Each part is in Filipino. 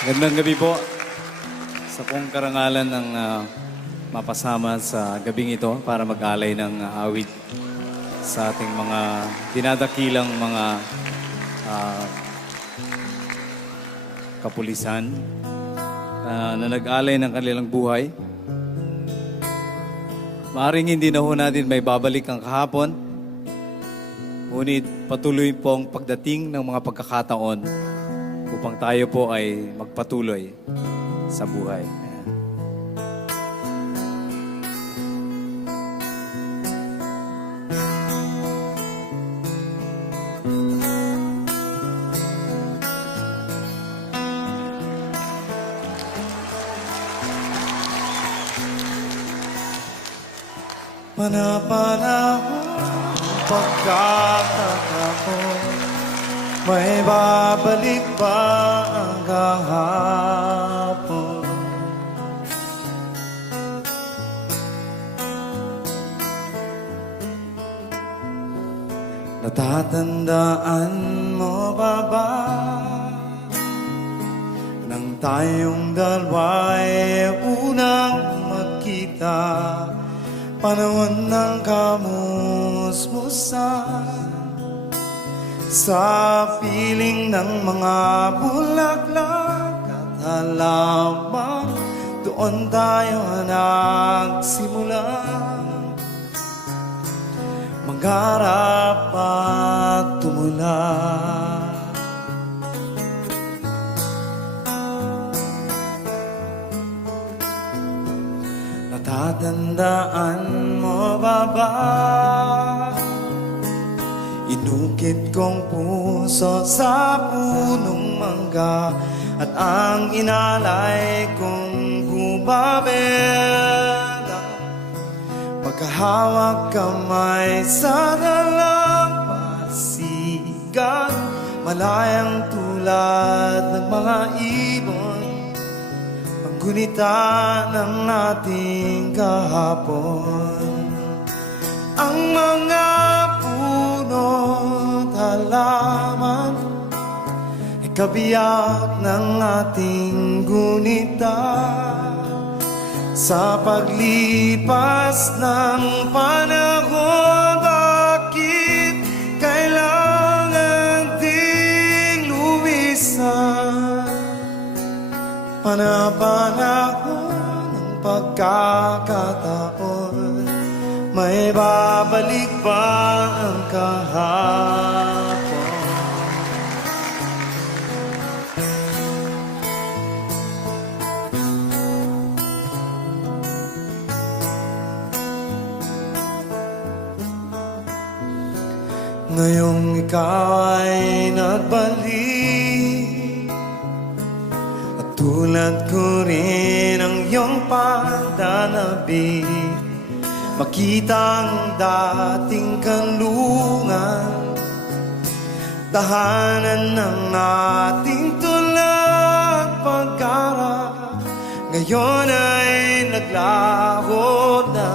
Magandang gabi po sa pong karangalan ng mapasama sa gabing ito para mag-alay ng awit sa ating mga dinadakilang mga kapulisan na nag-alay ng kanilang buhay. Maaring hindi na ho natin may babalik ang kahapon, ngunit patuloy pong pagdating ng mga pagkakataon upang tayo po ay magpatuloy sa buhay. Panapanahon pagkakataon, may babalik ba ang kahapon? Natatandaan mo ba nang tayong dalawa'y unang magkita? Panahon ng kamusmusan sa piling ng mga bulaklak at halaman, doon tayo nagsimula mangarap at tumula. Natatandaan mo ba? Inukit kong puso sa punong mangga at ang inalay kong gumabela, magkahawak kamay sa dalampasigan, malayang tulad ng mga ibon, ang gunita ng ating kahapon. Ang mga puno't halaman ay kabiyak ng ating gunita. Sa paglipas ng panahon, bakit kailangan ding lumisan? Panapanahon ng pagkakataon, may babalik ba ang kahapon? Ngayong ikaw ay nagbalik, at tulad ko rin ang iyong pananabik, makita ang dating kanlungan, tahanan ng ating tulad pagkarap, ngayon ay naglaho na.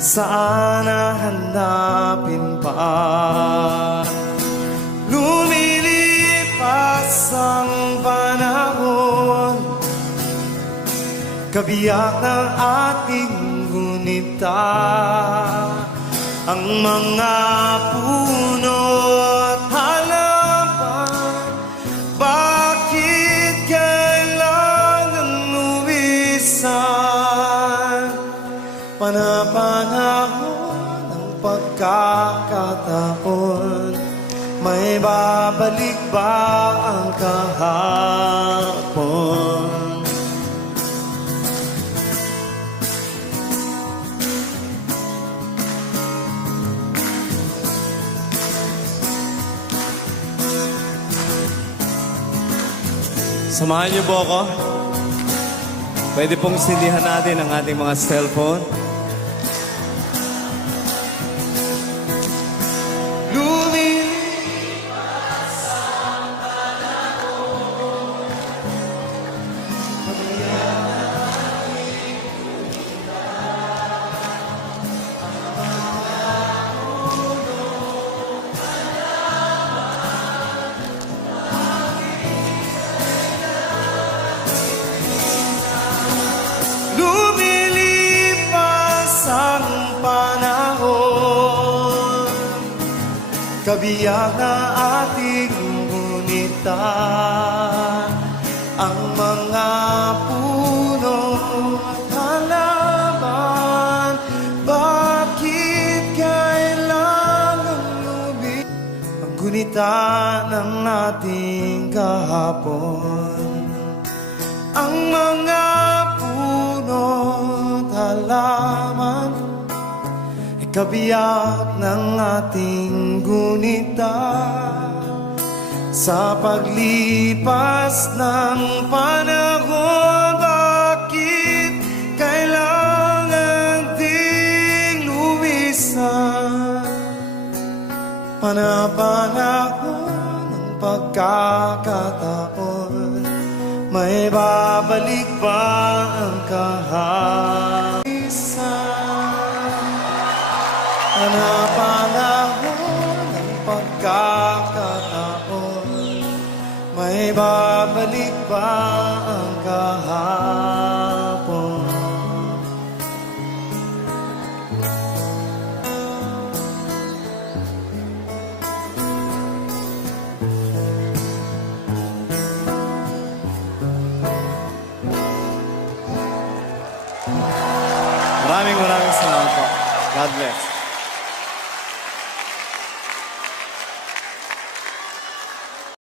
Saan hanapin pa? Lumilipas ang panahon, kabiyak ng ating gunita. Ang mga puno at halaman, bakit kailangan lumisan? Panapanahon ng pagkakataon, may babalik ba ang kahapon? Samahan niyo po ako. Pwede pong sindihan natin ang ating mga cellphone. kabiyak na ating gunita. Ang mga puno at halaman, bakit kailangang lumit ang gunita ng ating kahapon? Ang mga puno at halaman ay kabiyak ng ating gunita. Sa paglipas ng panahon, bakit kailangan ding lumisan? Panahon ng pagkakataon, may babalik ba ang kahapon? Panahon ng pagkakataon, may babalik ba ang kahapon? Maraming salamat po. God bless.